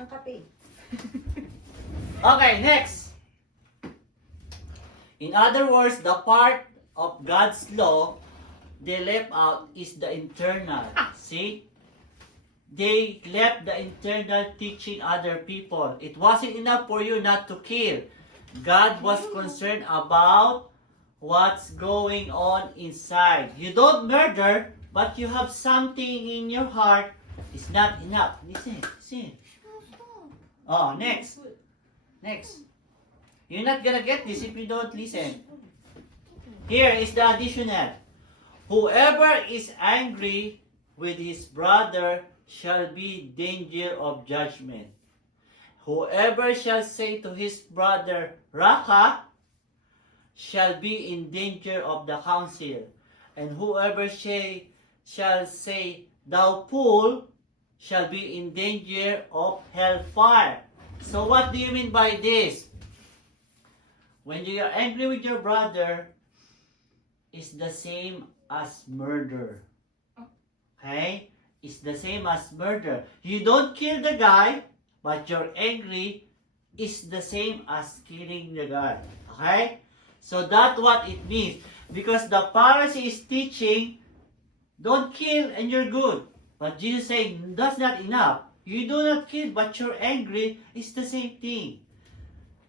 ang kape. Okay, next. In other words, the part of God's law they left out is the internal. See? They left the internal teaching other people. It wasn't enough for you not to kill. God was concerned about what's going on inside. You don't murder, but you have something in your heart. It's not enough. Listen, listen. Oh, next. Next. You're not gonna get this if you don't listen. Here is the additional. Whoever is angry with his brother shall be in danger of judgment. Whoever shall say to his brother, Raka, shall be in danger of the council. And whoever shall say, Thou fool, shall be in danger of hellfire. So what do you mean by this? When you are angry with your brother, it's the same as murder. Okay? It's the same as murder. You don't kill the guy, but you're angry, is the same as killing the guy. Okay? So that's what it means. Because the Pharisee is teaching, don't kill and you're good. But Jesus saying, that's not enough. You do not kill, but you're angry, it's the same thing.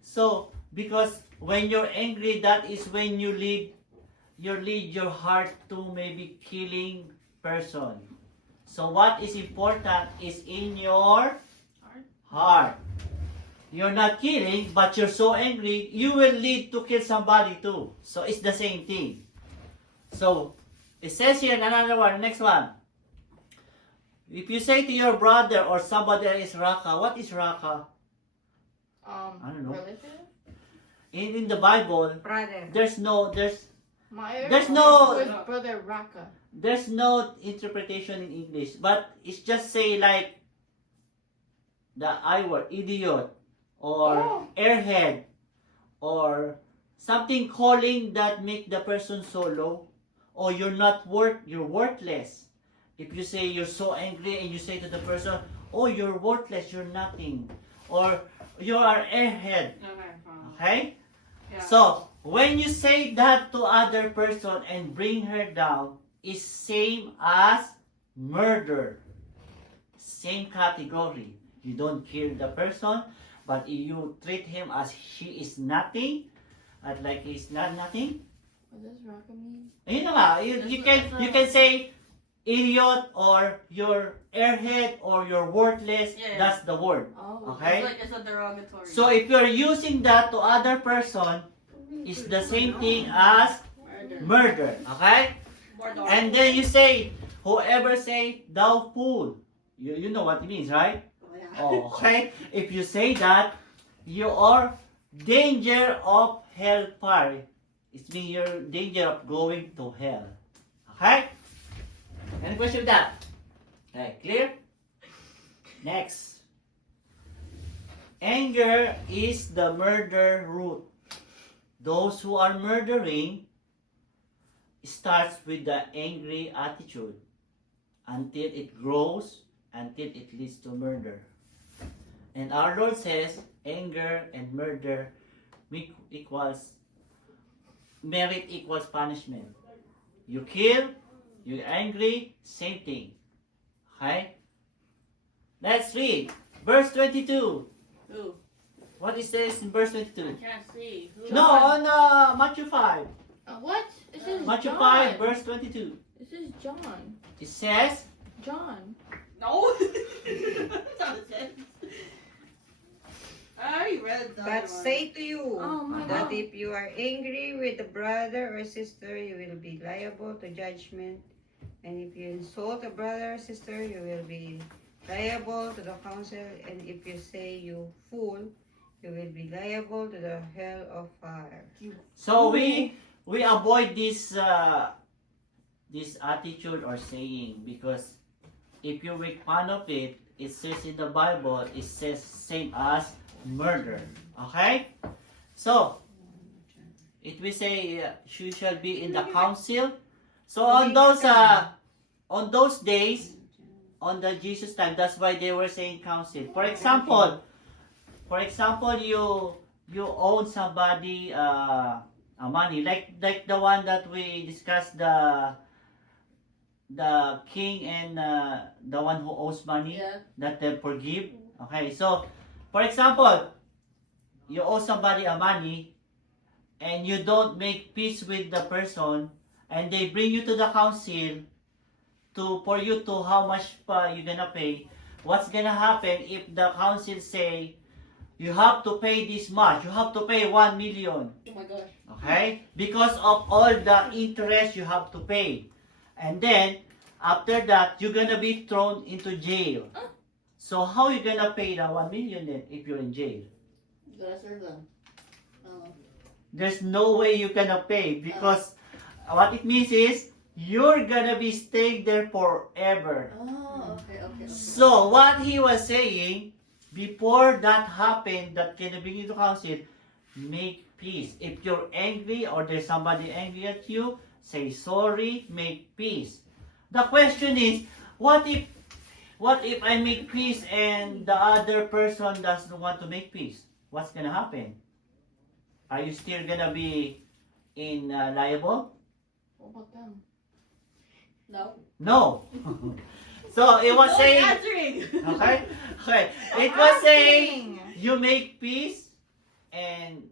So, because when you're angry, that is when you lead your heart to maybe killing person. So what is important is in your heart. You're not killing, but you're so angry, you will lead to kill somebody too. So it's the same thing. So it says here in another one, next one. If you say to your brother or somebody else Raka, what is Raka? I don't know. Relative? In the Bible, Brother. there's no Brother Raka. there's no interpretation in English, but it's just say like the I word, idiot, or airhead, or something calling that make the person so low, or you're worthless. If you say you're so angry and you say to the person, oh, you're worthless, you're nothing, or you are airhead. Okay? Yeah. So, when you say that to other person and bring her down, is same as murder. Same category. You don't kill the person, but you treat him as he is nothing, and like he's not nothing. What does Raka mean? Ayun na nga, you can say idiot or you're airhead or you're worthless. Yeah. That's the word. Oh. Okay? It's a derogatory. So if you're using that to other person, it's the same thing as murder. Okay? And then you say, whoever say, thou fool. You know what it means, right? Oh, okay? If you say that, you are danger of hellfire. It means you're danger of going to hell. Okay? Any question with that? Okay, clear? Next. Anger is the murder root. Those who are murdering starts with the angry attitude until it grows, until it leads to murder. And our Lord says anger and murder equals merit equals punishment. You kill, you're angry, same thing. Okay? Let's read verse 22. Who? What is this in verse I 22? can't see. Who? No, on Matthew 5. What? This is Matthew John. 5, verse 22. This is John. It says, John. No. That's not a sentence. I already read the But other one. say to you Oh my that God. if you are angry with a brother or sister, you will be liable to judgment. And if you insult a brother or sister, you will be liable to the council. And if you say you fool, you will be liable to the hell of fire. so we avoid this this attitude or saying, because if you make fun of it, it says in the Bible, it says same as murder. Okay? So, it will say she shall be in the council. So on those days, on the Jesus time, that's why they were saying council. For example, you own somebody money, like the one that we discussed, the king and the one who owes money, Yeah. that they forgive. Okay, so for example, you owe somebody a money and you don't make peace with the person, and they bring you to the council for you to how much you're gonna pay. What's gonna happen if the council say you have to pay this much, you have to pay 1 million, Oh my gosh. okay, because of all the interest you have to pay, and then after that you're gonna be thrown into jail. So how you gonna pay the 1 million then if you're in jail? You gotta serve them. There's no way you gonna pay, because what it means is you're gonna be staying there forever. Oh, okay. So what he was saying, before that happened, that can bring you to council, make peace. If you're angry or there's somebody angry at you, say sorry, make peace. The question is, what if I make peace and the other person doesn't want to make peace? What's gonna happen? Are you still gonna be liable? What about them? No. No. So it was saying, answering. okay, it was saying you make peace and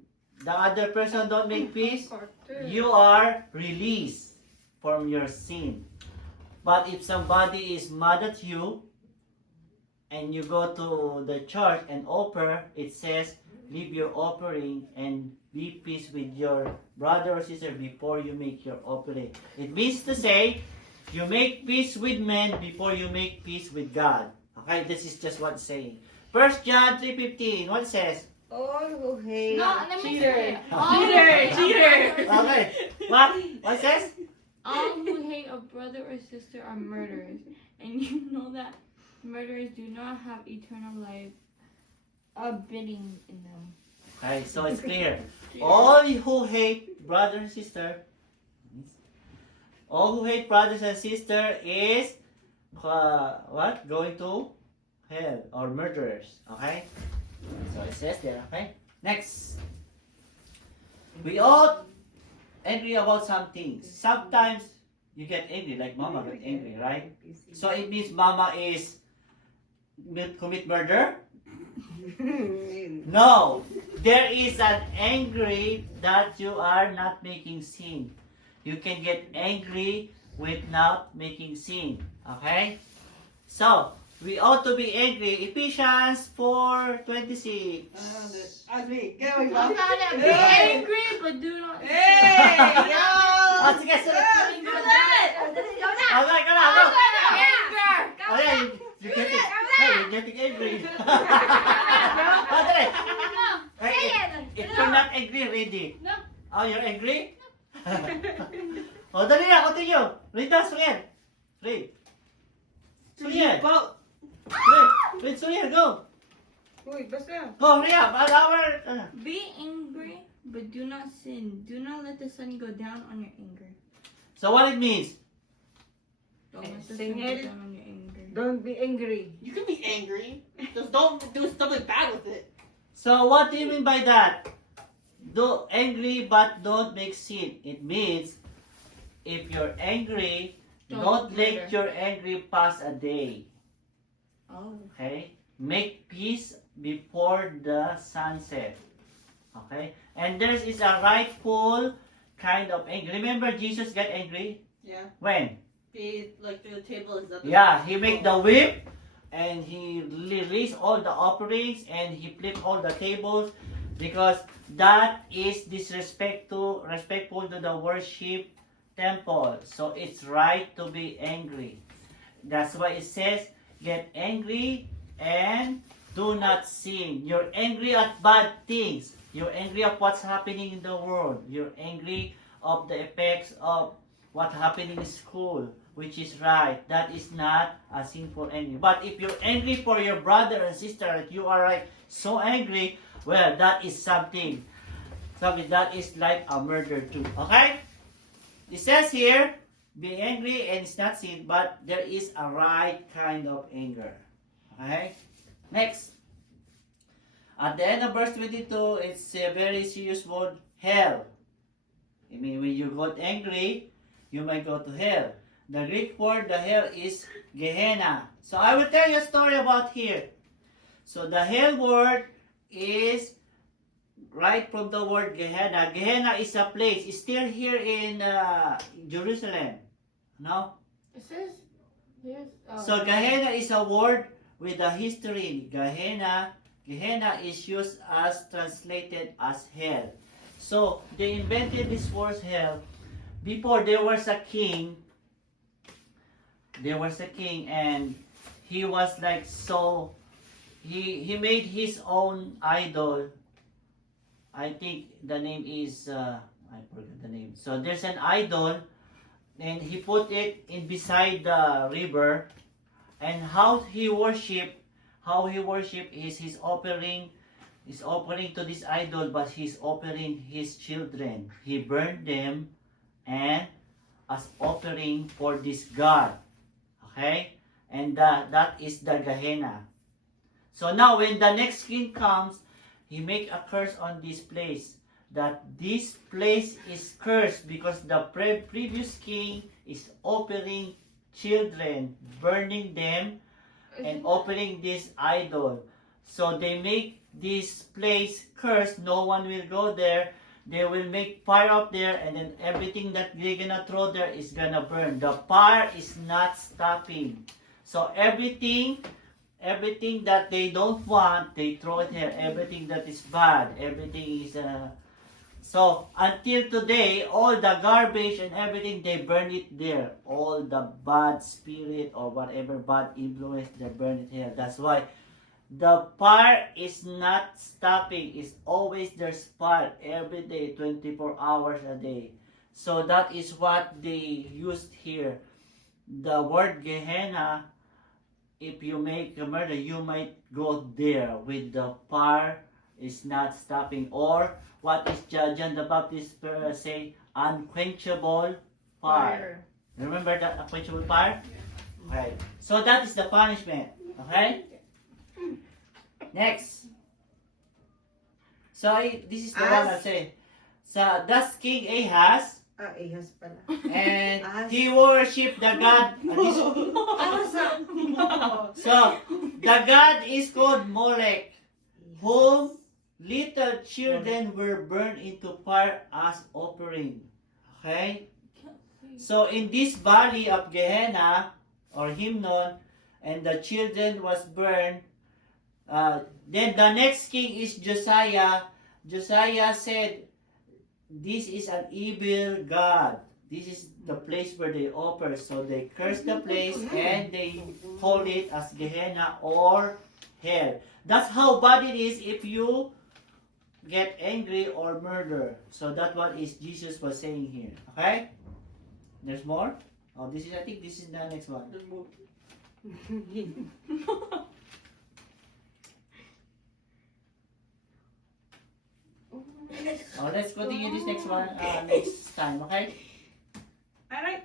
the other person don't make peace, you are released from your sin. But if somebody is mad at you and you go to the church and offer, it says leave your offering and be peace with your brother or sister before you make your offering. It means to say you make peace with men before you make peace with God. Okay, this is just what it's saying. 1 John 3:15, what it says? All who hate No, let me Cheater. say it. Cheater. Okay, what it says? All who hate a brother or sister are murderers, and you know that murderers do not have eternal life abiding in them. Okay, so it's clear. All who hate brother and sister, all who hate brothers and sister is what? Going to hell, or murderers. Okay? So it says there, okay? Next. We all angry about some things. Sometimes you get angry, like mama got angry, right? So it means mama is commit murder? No. There is an angry that you are not making sin. You can get angry with not making sin. Okay? So, we ought to be angry. Ephesians 4:26. Ask me. Get away, I'm Mom. not be Hey. angry, but do not. Hey, yo. Oh, sige, sige. Yeah, do that. Okay, go na, go. Anger. Oh, yeah, you're getting, hey, you're getting angry. Oh, dali. Hey, if you're not angry, read it. No. Oh, you're angry? Oh, dali na, continue. Read na, Suriel. Read. Suriel. Go. Read, Suriel, go. Uy, basta. Go, hurry up. 1 hour. Be angry, but do not sin. Do not let the sun go down on your anger. So what it means? Don't let the Sing sun go it. down on your anger. Don't be angry. You can be angry. Just don't do something bad with it. So what do you mean by that? Do angry but don't make sin. It means if you're angry, don't let murder. your angry pass a day. Oh. Okay? Make peace before the sunset. Okay? And there is a rightful kind of anger. Remember Jesus got angry? Yeah. When? He like through the table is that. Yeah, he make the whip and he release all the offerings and he flip all the tables because that is respectful to the worship temple. So it's right to be angry. That's why it says, get angry and do not sin. You're angry at bad things. You're angry at what's happening in the world. You're angry of the effects of what's happening in school, which is right. That is not a sinful anger. But if you're angry for your brother and sister, that you are like so angry, well, that is something that is like a murder too. Okay? It says here, be angry and it's not sin, but there is a right kind of anger. Okay? Next. At the end of verse 22, it's a very serious word, hell. I mean, when you got angry, you might go to hell. The Greek word, the hell, is Gehenna. So I will tell you a story about here. So the hell word is right from the word Gehenna. Gehenna is a place. It's still here in Jerusalem. No? It says here's. So Gehenna is a word with a history. Gehenna is used as translated as hell. So they invented this word hell. Before there was a king. There was a king and he was like so. He made his own idol. I think the name is I forgot the name. So there's an idol, and he put it in beside the river. And how he worship is he's offering to this idol, but he's offering his children. He burned them, and as offering for this god. Okay, and that is the Gehenna. So now when the next king comes, he make a curse on this place. That this place is cursed because the previous king is offering children, burning them, and offering this idol. So they make this place cursed. No one will go there. They will make fire up there, and then everything that they're gonna throw there is gonna burn. The fire is not stopping. So everything that they don't want, they throw it here. Everything that is bad, everything is so until today, all the garbage and everything, they burn it there. All the bad spirit or whatever bad influence, they burn it here. That's why the fire is not stopping. It's always there's fire every day, 24 hours a day. So that is what they used here. The word Gehenna, if you make a murder, you might go there with the fire is not stopping. Or what is John the Baptist say? Unquenchable fire. Remember that unquenchable fire? Okay. So that is the punishment. Okay? Next. So this is the one I say. So that's King Ahaz. Ahaz pala. And Ahaz. he worshipped the god. So the god is called Molech, whom little children were burned into fire as offering. Okay? So in this valley of Gehenna or Himnon, and the children was burned. Then the next king is Josiah. Josiah said, this is an evil god. This is the place where they offer. So they cursed the place and they called it as Gehenna or hell. That's how bad it is if you get angry or murder. So that's what is Jesus was saying here. Okay? There's more? Oh, this is, I think this is the next one. Oh, let's continue this next one next time, okay? Alright.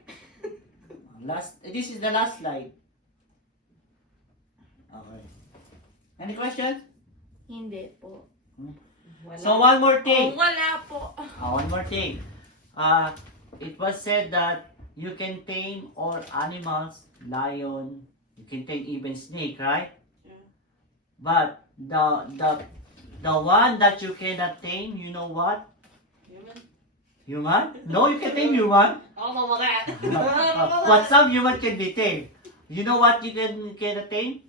This is the last slide. Okay. Any questions? Hindi po. So one more thing. Wala po. One more thing. It was said that you can tame all animals, lion, you can tame even snake, right? Yeah. But the one that you cannot tame, you know what? Human? Human? No, you can tame human. I don't know about that. I don't know about But that. some human can be tamed. You know what you cannot tame?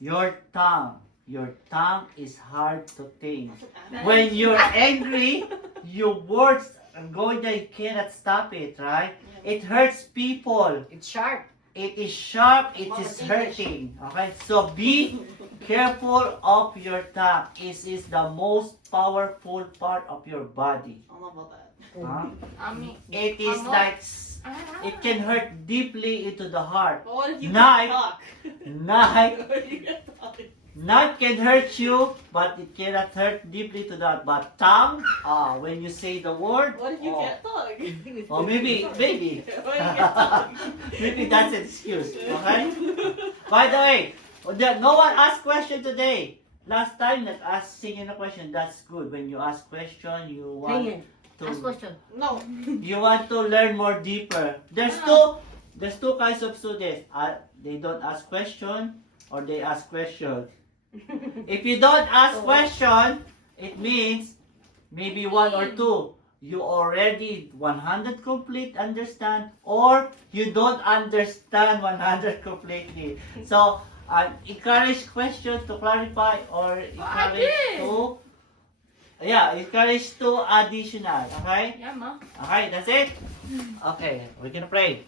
Your tongue. Your tongue is hard to tame. When you're angry, your words are going there, you cannot stop it, right? It hurts people. It's sharp. It is sharp, it is hurting. Okay? So be careful of your tongue. It is the most powerful part of your body. I don't know about that. Huh? I mean, It is like, it can hurt deeply into the heart. But what if you Knife. can't talk? Knife, What if you can't talk? Knife can hurt you, but it cannot hurt deeply to that. But tongue, when you say the word, What if you can't talk? or maybe, What if you can't talk? maybe that's an excuse. Okay. By the way, no one asked question today. Last time, not asking a question. That's good. When you ask question, you want Ask to question. No. you want to learn more deeper. There's two kinds of students. They don't ask question or they ask question. If you don't ask question, it means maybe one or two. You already 100 complete understand, or you don't understand 100 completely. So encourage question to clarify, or encourage to encourage to additional. Okay. Yeah, Ma. Okay, that's it. Okay, we're gonna pray.